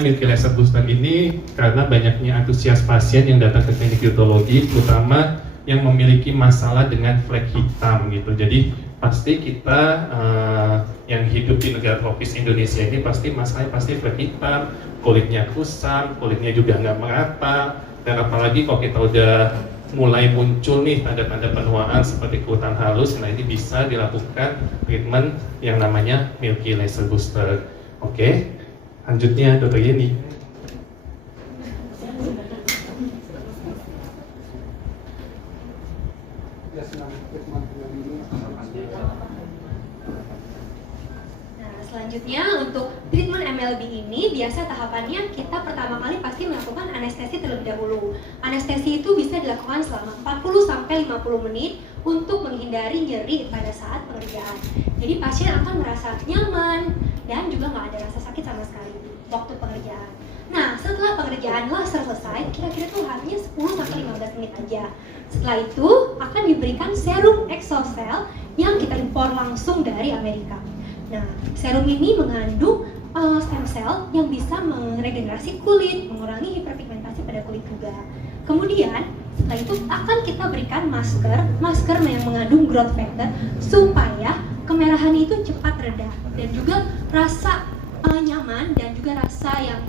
Milky Laser Booster ini karena banyaknya antusias pasien yang datang ke klinik dietologi, terutama yang memiliki masalah dengan flek hitam gitu. Jadi pasti kita yang hidup di negara tropis Indonesia ini masalahnya pasti flek hitam, kulitnya kusam, kulitnya juga nggak merata, dan apalagi kalau kita udah mulai muncul nih tanda-tanda penuaan seperti kurutan halus, nah ini bisa dilakukan treatment yang namanya Milky Laser Booster. Oke, lanjutnya Dr. Yeni. Selanjutnya untuk treatment MLB ini biasa tahapannya kita pertama kali pasti melakukan anestesi terlebih dahulu. Anestesi itu bisa dilakukan selama 40-50 menit untuk menghindari nyeri pada saat pengerjaan. Jadi pasien akan merasa nyaman dan juga nggak ada rasa sakit sama sekali waktu pengerjaan. Nah, setelah pengerjaan laser selesai, kira-kira tuh hanya 10-15 menit aja. Setelah itu akan diberikan serum exocel yang kita impor langsung dari Amerika. Nah, serum ini mengandung stem cell yang bisa meregenerasi kulit, mengurangi hiperpigmentasi pada kulit juga. Kemudian, setelah itu akan kita berikan masker yang mengandung growth factor supaya kemerahan itu cepat reda dan juga rasa nyaman dan juga rasa yang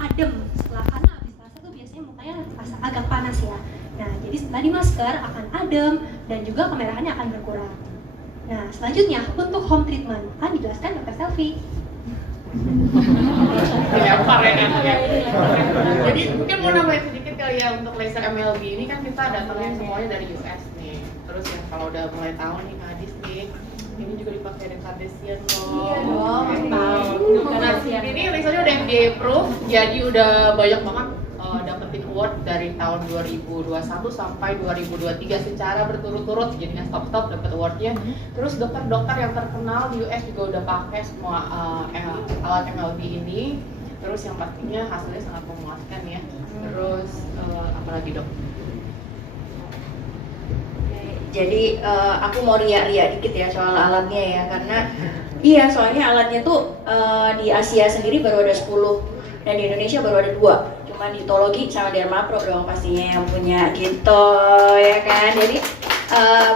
adem setelah, karena habis laser tuh biasanya mukanya rasa agak panas ya. Nah, jadi setelah di masker akan adem dan juga kemerahannya akan berkurang. Nah, selanjutnya untuk home treatment akan dijelaskan Dr. Selvi. Dilempar ya kan? Jadi mungkin mau nambahin sedikit kali ya untuk laser MLB ini kan kita datangnya semuanya dari US nih. Terus ya kalau udah mulai tahu nih Kak Adis nih, ini juga dipakai dengan Kardashian loh. Iya dong. Tahu. Nah, ini lasernya udah FDA approved, jadi udah banyak banget dapetin award dari tahun 2021 sampai 2023 secara berturut-turut, jadi nggak stop-stop dapat awardnya. Terus dokter-dokter yang terkenal di US juga udah pakai semua alat MLB ini. Terus yang pastinya hasilnya sangat memuaskan ya. Terus apalagi dok? Jadi aku mau ria-ria dikit ya soal alatnya ya, karena iya soalnya alatnya tuh di Asia sendiri baru ada 10 dan di Indonesia baru ada 2. Cuma dietologi sama Dermapro dong pastinya yang punya gitu ya kan. Jadi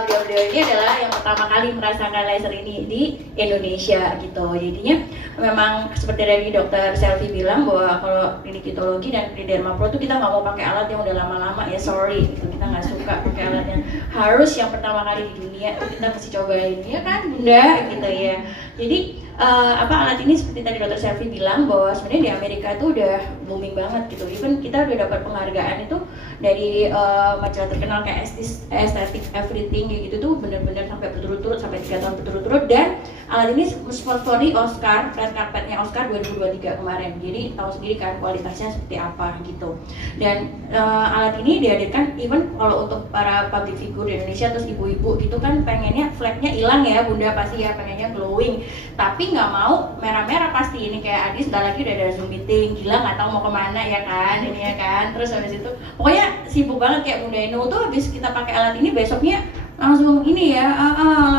beliau-beliau ini adalah yang pertama kali merasakan laser ini di Indonesia gitu. Jadinya memang seperti tadi Dokter Selvi bilang bahwa kalau klinik dietologi dan klinik Dermapro tuh kita nggak mau pakai alat yang udah lama-lama ya, sorry gitu, kita nggak suka pakai alat yang harus yang pertama kali di dunia itu kita mesti cobain ya kan Bunda gitu ya. Jadi alat ini seperti tadi Dokter Selvi bilang bahwa sebenarnya di Amerika itu udah booming banget gitu. Even kita udah dapat penghargaan itu dari majalah terkenal kayak Aesthetic Everything kayak gitu tuh benar-benar sampai berturut-turut sampai 3 tahun berturut-turut, dan alat ini sponsori Oscar, red carpetnya Oscar 2023 kemarin. Jadi tahu sendiri kan kualitasnya seperti apa gitu. Dan alat ini dihadirkan even kalau untuk para public figure di Indonesia terus ibu-ibu gitu kan pengennya fleknya hilang ya Bunda pasti ya, pengennya glowing. Tapi nggak mau merah-merah pasti, ini kayak Adi sebentar lagi udah ada Zoom meeting, gila nggak tahu mau kemana ya kan ini ya kan. Terus habis itu pokoknya sibuk banget kayak Bunda Inu tuh habis kita pakai alat ini besoknya langsung ini ya,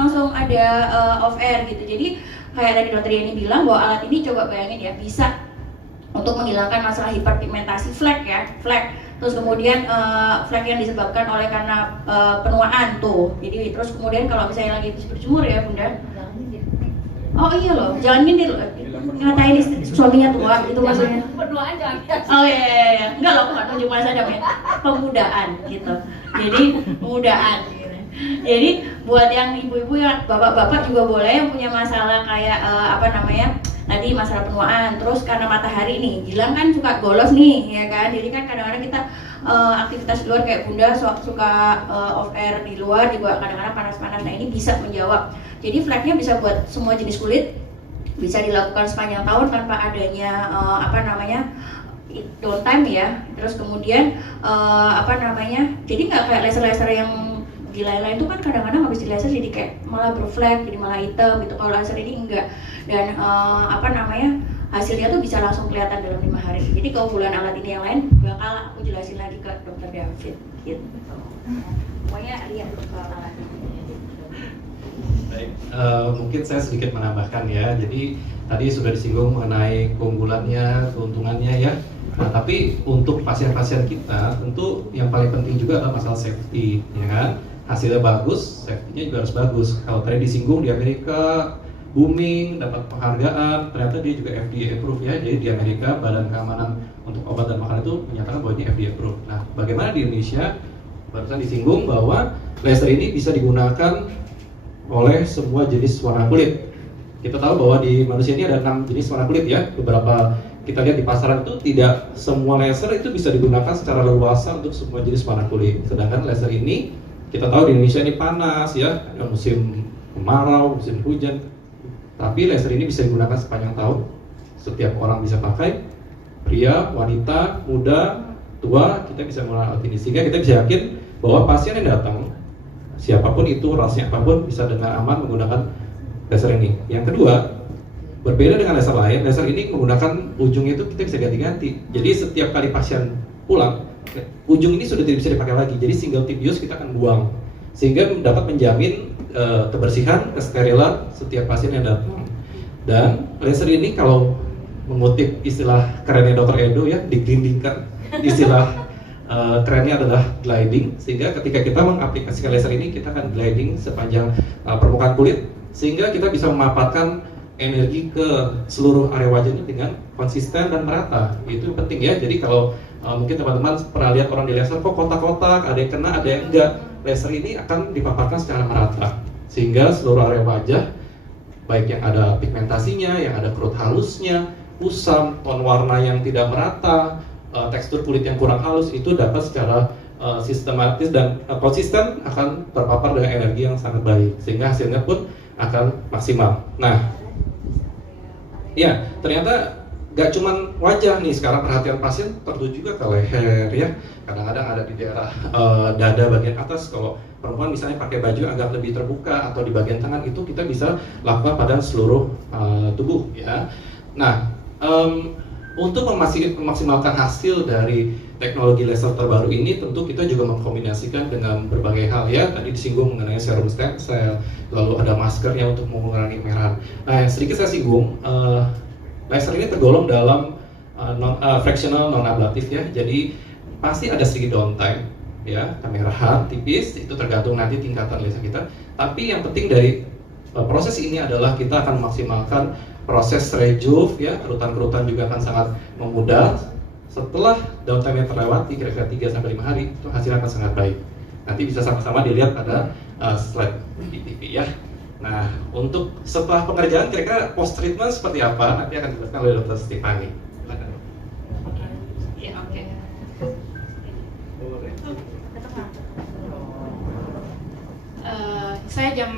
langsung ada off air gitu. Jadi kayak tadi Dokter Yani bilang bahwa alat ini coba bayangin ya bisa untuk menghilangkan masalah hiperpigmentasi flek ya, flek. Terus kemudian flek yang disebabkan oleh karena penuaan tuh. Jadi terus kemudian kalau misalnya lagi berjemur ya Bunda. Oh iya loh, jangan gini loh, ngatain suaminya tua, itu maksudnya. Berduaan jangan. Oh iya, enggak loh, aku nggak tunjuk masa namanya pemudaan gitu. Jadi pemudaan. Gitu. Jadi buat yang ibu-ibu ya, bapak-bapak juga boleh yang punya masalah kayak tadi masalah penuaan, terus karena matahari nih, Gilang kan suka bolos nih, ya kan. Jadi kan kadang-kadang kita aktivitas di luar kayak Bunda suka off air di luar juga kadang-kadang panas-panas. Nah ini bisa menjawab. Jadi fleknya bisa buat semua jenis kulit, bisa dilakukan sepanjang tahun tanpa adanya downtime ya. Terus kemudian jadi nggak kayak laser-laser yang gila-gila itu kan kadang-kadang habis di laser jadi kayak malah berflek, jadi malah hitam gitu. Kalau laser ini enggak, dan hasilnya tuh bisa langsung kelihatan dalam 5 hari. Jadi keunggulan alat ini yang lain bakal aku jelasin lagi ke Dokter David gitu. Pokoknya lihat soal alat ini. Baik, mungkin saya sedikit menambahkan ya. Jadi tadi sudah disinggung mengenai keunggulannya, keuntungannya ya. Nah, tapi untuk pasien-pasien kita tentu yang paling penting juga adalah masalah safety, ya kan? Hasilnya bagus, safety-nya juga harus bagus. Kalau tadi disinggung di Amerika booming, dapat penghargaan, ternyata dia juga FDA approved ya. Jadi di Amerika Badan Keamanan untuk Obat dan Makanan itu menyatakan bahwa ini FDA approved. Nah, bagaimana di Indonesia? Barusan disinggung bahwa laser ini bisa digunakan oleh semua jenis warna kulit. Kita tahu bahwa di manusia ini ada 6 jenis warna kulit ya. Beberapa kita lihat di pasaran itu tidak semua laser itu bisa digunakan secara leluasa untuk semua jenis warna kulit. Sedangkan laser ini kita tahu di Indonesia ini panas ya, ada musim kemarau, musim hujan. Tapi laser ini bisa digunakan sepanjang tahun. Setiap orang bisa pakai, pria, wanita, muda, tua, kita bisa menggunakan alat ini. Sehingga kita bisa yakin bahwa pasien yang datang, siapapun itu, rasnya apapun, bisa dengan aman menggunakan laser ini. Yang kedua, berbeda dengan laser lain, laser ini menggunakan ujungnya itu kita bisa ganti-ganti. Jadi setiap kali pasien pulang, ujung ini sudah tidak bisa dipakai lagi. Jadi single tip use kita akan buang. Sehingga dapat menjamin kebersihan, kesterilan setiap pasien yang datang. Dan laser ini kalau mengutip istilah kerennya Dr. Edo ya, digelindingkan. Istilah kerennya adalah gliding, sehingga ketika kita mengaplikasikan laser ini kita akan gliding sepanjang permukaan kulit, sehingga kita bisa memanfaatkan energi ke seluruh area wajahnya dengan konsisten dan merata. Itu penting ya. Jadi kalau mungkin teman-teman pernah lihat orang di laser kok kotak-kotak, ada yang kena, ada yang enggak. Laser ini akan dipaparkan secara merata, sehingga seluruh area wajah, baik yang ada pigmentasinya, yang ada kerut halusnya, kusam, ton warna yang tidak merata, tekstur kulit yang kurang halus, itu dapat secara sistematis dan konsisten akan terpapar dengan energi yang sangat baik, sehingga hasilnya pun akan maksimal. Nah, ya ternyata gak cuman wajah nih, sekarang perhatian pasien tertuju juga ke leher ya. Kadang-kadang ada di daerah dada bagian atas, kalau perempuan misalnya pakai baju agak lebih terbuka, atau di bagian tangan, itu kita bisa lakukan pada seluruh tubuh ya. Nah, untuk memaksimalkan hasil dari teknologi laser terbaru ini, tentu kita juga mengkombinasikan dengan berbagai hal ya. Tadi disinggung mengenai serum stem cell, lalu ada maskernya untuk mengurangi kemerahan. Nah, yang sedikit saya singgung, laser ini tergolong dalam fractional non-ablatif ya. Jadi pasti ada sedikit downtime ya, kemerahan tipis, itu tergantung nanti tingkatan laser kita. Tapi yang penting dari proses ini adalah kita akan memaksimalkan proses rejuve ya, kerutan-kerutan juga akan sangat memudah. Setelah downtime yang terlewati kira-kira 3-5 hari, itu hasilnya akan sangat baik. Nanti bisa sama-sama dilihat pada slide di TV ya. Nah, untuk setelah pengerjaan kira-kira post treatment seperti apa nanti akan dijelaskan oleh Dr. Stefani. Silakan. Ya, oke. Saya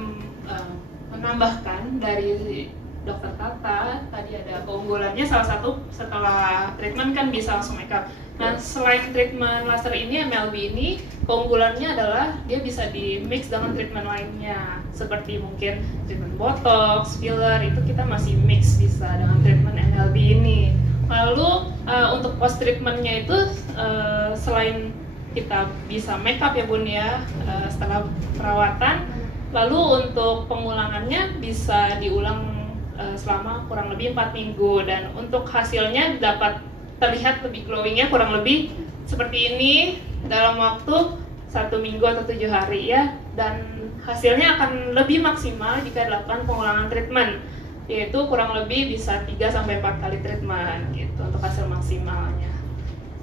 menambahkan dari Dokter Tata, tadi ada keunggulannya salah satu setelah treatment kan bisa langsung make up. Nah, selain treatment laser ini, MLB ini, keunggulannya adalah dia bisa di mix dengan treatment lainnya, seperti mungkin treatment botox, filler, itu kita masih mix bisa dengan treatment MLB ini. Lalu untuk post treatmentnya itu selain kita bisa make up ya Bun ya, setelah perawatan, lalu untuk pengulangannya bisa diulang selama kurang lebih 4 minggu, dan untuk hasilnya dapat terlihat lebih glowingnya kurang lebih seperti ini dalam waktu 1 minggu atau 7 hari ya, dan hasilnya akan lebih maksimal jika dilakukan pengulangan treatment, yaitu kurang lebih bisa 3-4 kali treatment gitu untuk hasil maksimalnya.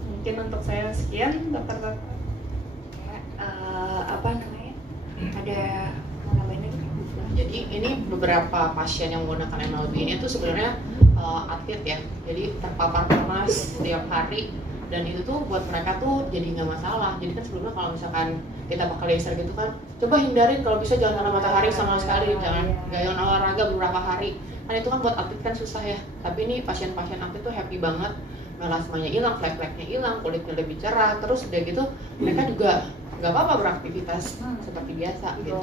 Mungkin untuk saya sekian, Dokter Tata. Apa namanya? Ada mau nambahin lagi? Jadi ini beberapa pasien yang menggunakan MLB ini tuh sebenarnya atlet ya, jadi terpapar panas setiap hari, dan itu tuh buat mereka tuh jadi nggak masalah. Jadi kan sebelumnya kalau misalkan kita pakai laser gitu kan, coba hindarin kalau bisa jangan kena matahari sama sekali, jangan jangan olahraga beberapa hari. Kan itu kan buat atlet kan susah ya. Tapi ini pasien-pasien atlet tuh happy banget, melasmanya hilang, flek-fleknya hilang, kulitnya lebih cerah, terus udah gitu mereka juga nggak apa-apa beraktivitas seperti biasa gitu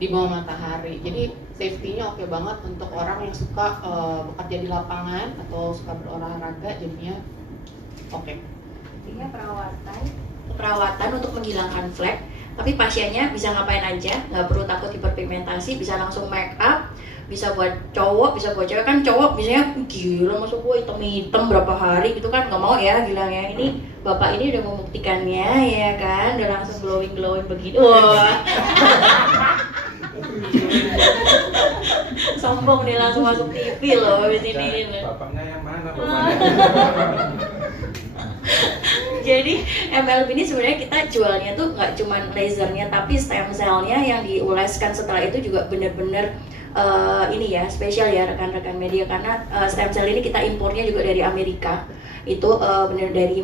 di bawah matahari. Jadi safety-nya oke banget untuk orang yang suka bekerja di lapangan atau suka berolahraga, jadinya oke. Intinya perawatan untuk menghilangkan flek tapi pasiennya bisa ngapain aja, nggak perlu takut hiperpigmentasi, bisa langsung make up, bisa buat cowok, bisa buat cewek. Kan cowok biasanya gila masuk gua hitam berapa hari gitu kan, nggak mau ya bilangnya. Ini bapak ini udah membuktikannya ya kan, udah langsung glowing begini. Wah. Sombong nih, langsung masuk TV loh di sini. Bapaknya yang mana bapaknya? Jadi MLB ini sebenarnya kita jualnya tuh nggak cuma lasernya, tapi stem cellnya yang diuleskan setelah itu juga bener-bener ini ya spesial ya rekan-rekan media, karena stem cell ini kita impornya juga dari Amerika. Itu bener dari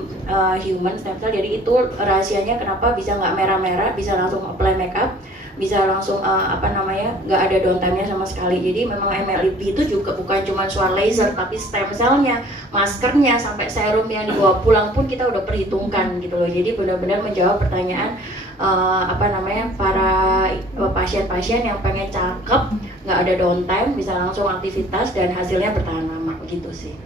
human stem cell, jadi itu rahasianya kenapa bisa nggak merah-merah, bisa langsung apply makeup, bisa langsung nggak ada downtime-nya sama sekali. Jadi memang MLB itu juga bukan cuma soal laser, tapi stem cell-nya, maskernya, sampai serum yang dibawa pulang pun kita udah perhitungkan gitu loh. Jadi benar-benar menjawab pertanyaan para pasien-pasien yang pengen cakep, nggak ada downtime, bisa langsung aktivitas dan hasilnya bertahan lama gitu sih.